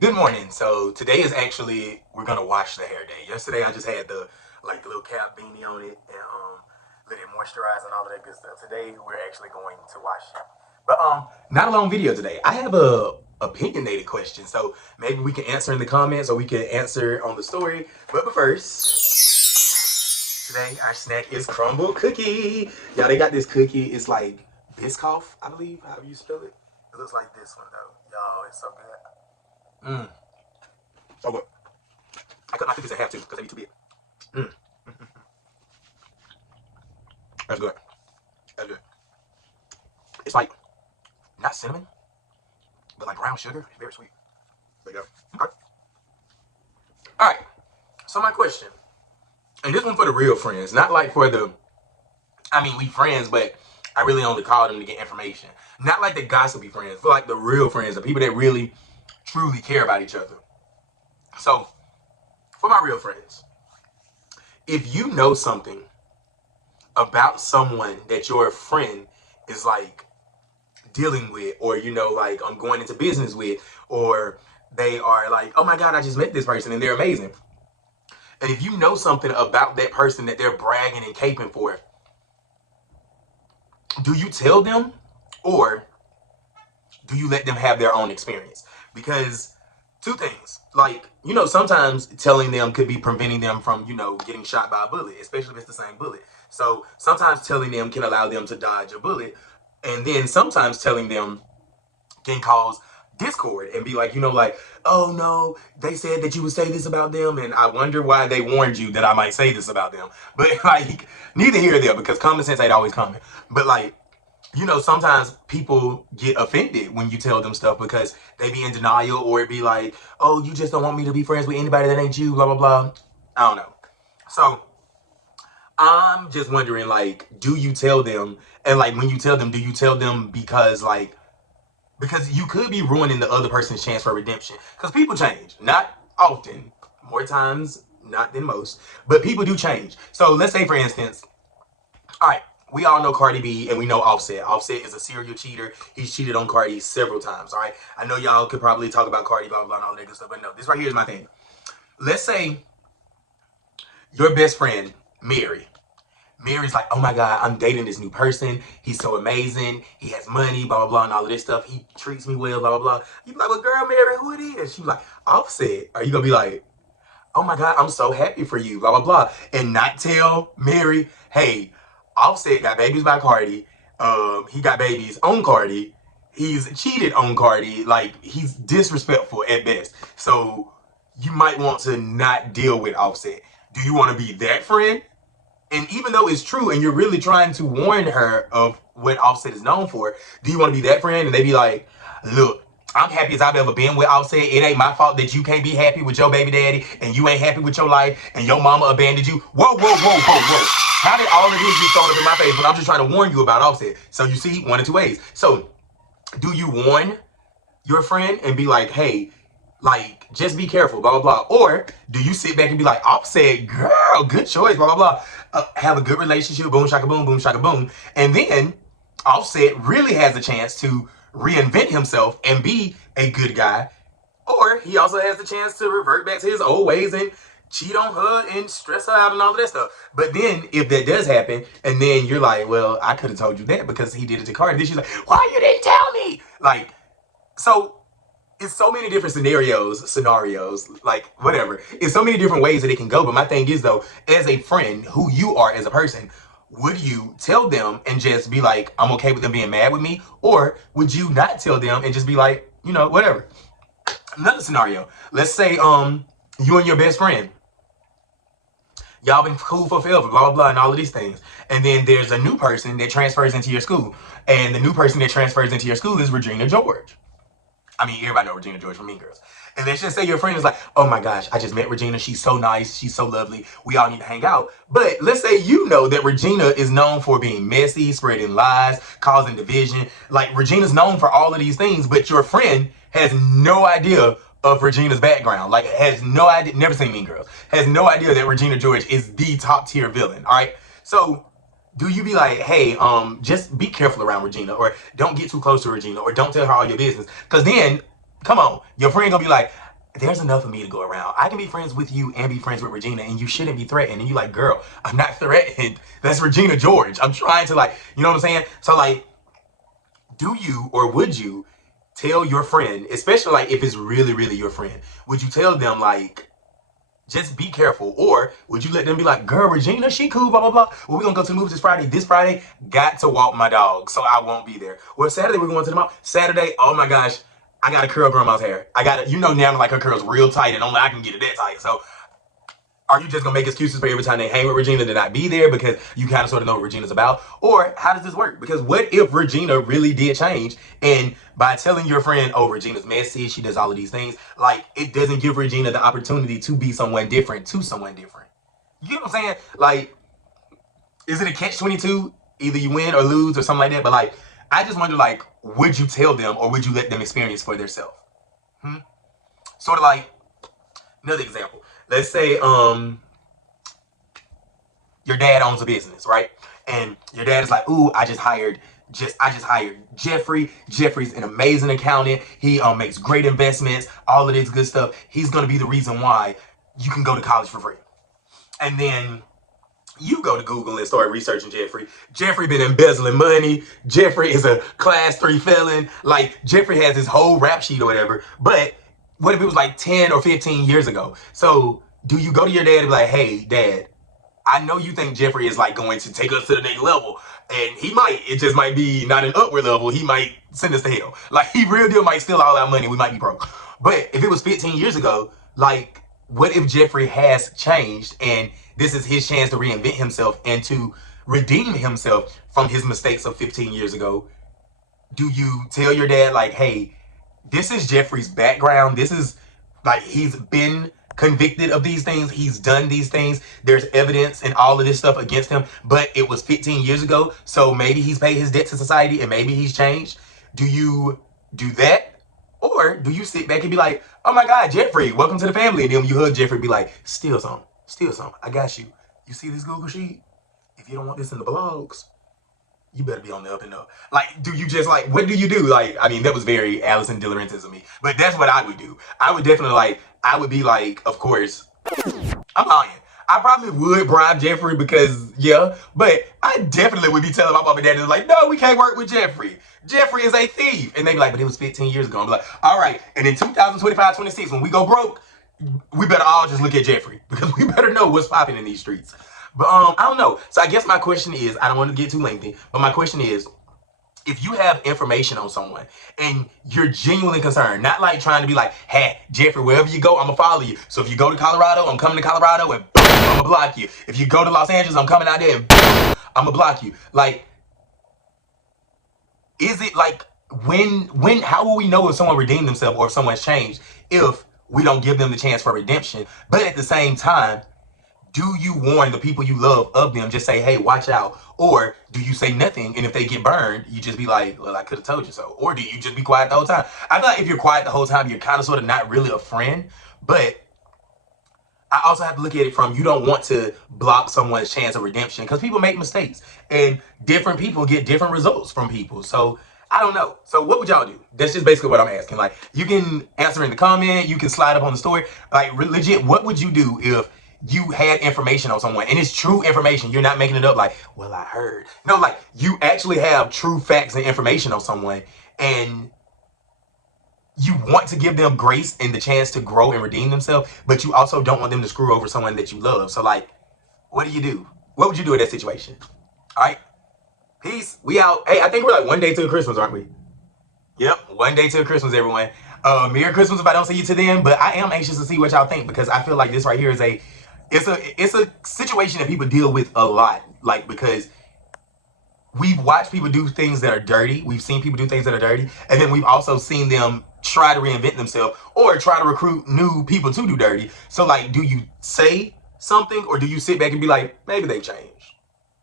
Good morning. So today is actually we're gonna wash the hair day. Yesterday I just had the little cap beanie on it and let it moisturize and all of that good stuff. Today we're actually going to wash it. But not a long video today. I have a opinionated question, so maybe we can answer in the comments or we can answer on the story. But first, today our snack is crumble cookie. Y'all, they got this cookie. It's like Biscoff, I believe, however you spell it. It looks like this one though. Y'all, it's so good. Mm. So good. I cut my fingers in half too because they be too big. Mm. That's good. That's good. It's like not cinnamon, but like brown sugar. It's very sweet. There you go. Okay. All right. So my question, and this one for the real friends, not like for the. I mean, we friends, but I really only call them to get information. Not like the gossipy friends, but like the real friends, the people that really, truly care about each other. So, for my real friends, if you know something about someone that your friend is like dealing with, or like I'm going into business with, or they are like, oh my God, I just met this person and they're amazing. And if you know something about that person that they're bragging and caping for, do you tell them or do you let them have their own experience? Because two things, like, sometimes telling them could be preventing them from, getting shot by a bullet, especially if it's the same bullet. So sometimes telling them can allow them to dodge a bullet. And then sometimes telling them can cause discord and be like, oh no, they said that you would say this about them. And I wonder why they warned you that I might say this about them. But like, neither here or there, because common sense ain't always common. But like, sometimes people get offended when you tell them stuff because they be in denial, or it be like, oh, you just don't want me to be friends with anybody that ain't you, blah, blah, blah. I don't know. So I'm just wondering, like, do you tell them? And like, when you tell them, do you tell them because you could be ruining the other person's chance for redemption? Because people change. Not often. More times not than most. But people do change. So let's say, for instance, all right, we all know Cardi B and we know Offset. Offset is a serial cheater. He's cheated on Cardi several times, all right? I know y'all could probably talk about Cardi, blah, blah, blah, and all that good stuff, but no, this right here is my thing. Let's say your best friend, Mary. Mary's like, oh my God, I'm dating this new person. He's so amazing. He has money, blah, blah, blah, and all of this stuff. He treats me well, blah, blah, blah. You be like, well, girl, Mary, who it is? She's like, Offset. Are you going to be like, oh my God, I'm so happy for you, blah, blah, blah, and not tell Mary, hey, Offset got babies by Cardi. He got babies on Cardi. He's cheated on Cardi. Like, he's disrespectful at best. So you might want to not deal with Offset. Do you want to be that friend? And even though it's true and you're really trying to warn her of what Offset is known for, do you want to be that friend? And they be like, look, I'm happy as I've ever been with Offset. It ain't my fault that you can't be happy with your baby daddy and you ain't happy with your life and your mama abandoned you. Whoa, whoa, whoa, whoa, whoa. How did all of this be thrown up in my face when I'm just trying to warn you about Offset? So you see, one of two ways. So do you warn your friend and be like, hey, like, just be careful, blah, blah, blah. Or do you sit back and be like, Offset, girl, good choice, blah, blah, blah. Have a good relationship, boom, shaka, boom, shaka, boom. And then Offset really has a chance to reinvent himself and be a good guy. Or he also has the chance to revert back to his old ways and cheat on her and stress her out and all of that stuff. But then if that does happen, and then you're like, well, I could have told you that because he did it to Cardi. Then she's like, why you didn't tell me? Like, so it's so many different scenarios, like whatever. It's so many different ways that it can go. But my thing is though, as a friend, who you are as a person, would you tell them and just be like, I'm okay with them being mad with me? Or would you not tell them and just be like, whatever? Another scenario. Let's say you and your best friend, y'all been cool for forever, blah, blah, blah, and all of these things. And then there's a new person that transfers into your school. And the new person that transfers into your school is Regina George. I mean, everybody know Regina George from Mean Girls. And let's just say your friend is like, oh my gosh, I just met Regina. She's so nice. She's so lovely. We all need to hang out. But let's say you know that Regina is known for being messy, spreading lies, causing division. Like, Regina's known for all of these things, but your friend has no idea of Regina's background. Like, has no idea, never seen Mean Girls, has no idea that Regina George is the top tier villain, all right? So do you be like, hey, just be careful around Regina, or don't get too close to Regina, or don't tell her all your business? Because then, come on, your friend gonna be like, there's enough of me to go around. I can be friends with you and be friends with Regina, and you shouldn't be threatened. And you like, girl, I'm not threatened. That's Regina George. I'm trying to, like, you know what I'm saying? So like, do you or would you tell your friend, especially like if it's really, really your friend, would you tell them like, just be careful? Or would you let them be like, girl, Regina, she cool, blah, blah, blah. Well, we're going to go to the movies this Friday. This Friday, got to walk my dog, so I won't be there. Well, Saturday, we're going to the mall. Saturday, oh my gosh, I got to curl grandma's hair. I got to, you know, now like her curl's real tight and only I can get it that tight. So are you just going to make excuses for every time they hang with Regina to not be there because you kind of sort of know what Regina's about? Or how does this work? Because what if Regina really did change, and by telling your friend, oh, Regina's messy, she does all of these things, like, it doesn't give Regina the opportunity to be someone different to someone different. You know what I'm saying? Like, is it a catch-22? Either you win or lose or something like that. But like, I just wonder, like, would you tell them or would you let them experience for themselves? Sort of like, another example. Let's say your dad owns a business, right? And your dad is like, ooh, I just hired Jeffrey. Jeffrey's an amazing accountant. He makes great investments, all of this good stuff. He's gonna be the reason why you can go to college for free. And then you go to Google and start researching Jeffrey. Jeffrey been embezzling money. Jeffrey is a class 3 felon. Like, Jeffrey has his whole rap sheet or whatever. But what if it was like 10 or 15 years ago? So do you go to your dad and be like, hey, dad, I know you think Jeffrey is like going to take us to the next level. And he might. It just might be not an upward level. He might send us to hell. Like, he real deal might steal all our money. We might be broke. But if it was 15 years ago, like, what if Jeffrey has changed and this is his chance to reinvent himself and to redeem himself from his mistakes of 15 years ago? Do you tell your dad, like, hey, this is Jeffrey's background. This is, like, he's been convicted of these things. He's done these things. There's evidence and all of this stuff against him, but it was 15 years ago. So maybe he's paid his debt to society and maybe he's changed. Do you do that? Or do you sit back and be like, oh my God, Jeffrey, welcome to the family. And then when you hug Jeffrey, be like, steal some. I got you. You see this Google sheet? If you don't want this in the blogs, you better be on the up and up. Like, do you just like, what do you do? Like, I mean, that was very Allison DeLaurentis of me, but that's what I would do. I would definitely like, I would be like, of course, I'm lying. I probably would bribe Jeffrey because, yeah, but I definitely would be telling my mom and dad, like, no, we can't work with Jeffrey. Jeffrey is a thief. And they'd be like, but it was 15 years ago. I'm like, all right. And in 2025, 26, when we go broke, we better all just look at Jeffrey because we better know what's popping in these streets. But I don't know. So I guess my question is, I don't want to get too lengthy, but my question is, if you have information on someone and you're genuinely concerned, not like trying to be like, hey, Jeffrey, wherever you go, I'm gonna follow you. So if you go to Colorado, I'm coming to Colorado and boom, I'm gonna block you. If you go to Los Angeles, I'm coming out there and boom, I'm gonna block you. Like, is it like, how will we know if someone redeemed themselves or if someone's changed if we don't give them the chance for redemption? But at the same time, do you warn the people you love of them? Just say, hey, watch out. Or do you say nothing, and if they get burned, you just be like, well, I could have told you so. Or do you just be quiet the whole time? I feel like if you're quiet the whole time, you're kind of sort of not really a friend. But I also have to look at it from, you don't want to block someone's chance of redemption because people make mistakes and different people get different results from people. So I don't know. So what would y'all do? That's just basically what I'm asking. Like, you can answer in the comment, you can slide up on the story. Like, legit, what would you do if you had information on someone and it's true information? You're not making it up like, well, I heard. No, like, you actually have true facts and information on someone and you want to give them grace and the chance to grow and redeem themselves, but you also don't want them to screw over someone that you love. So like, what do you do? What would you do in that situation? All right. Peace. We out. Hey, I think we're like one day till Christmas, aren't we? Yep. One day till Christmas, everyone. Merry Christmas if I don't see you to then, but I am anxious to see what y'all think because I feel like this right here is it's a situation that people deal with a lot. Like, because we've watched people do things that are dirty. We've seen people do things that are dirty. And then we've also seen them try to reinvent themselves or try to recruit new people to do dirty. So like, do you say something or do you sit back and be like, maybe they've changed?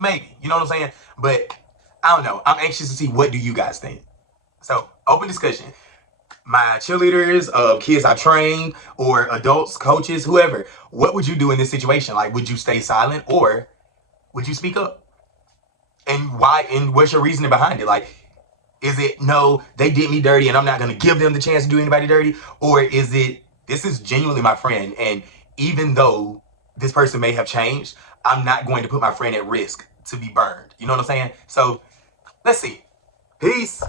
Maybe. You know what I'm saying? But I don't know. I'm anxious to see, what do you guys think? So open discussion. My cheerleaders, kids I trained, or adults, coaches, whoever, what would you do in this situation? Like, would you stay silent or would you speak up? And why? And what's your reasoning behind it? Like, is it, no, they did me dirty and I'm not going to give them the chance to do anybody dirty? Or is it, This is genuinely my friend. And even though this person may have changed, I'm not going to put my friend at risk to be burned. You know what I'm saying? So let's see. Peace.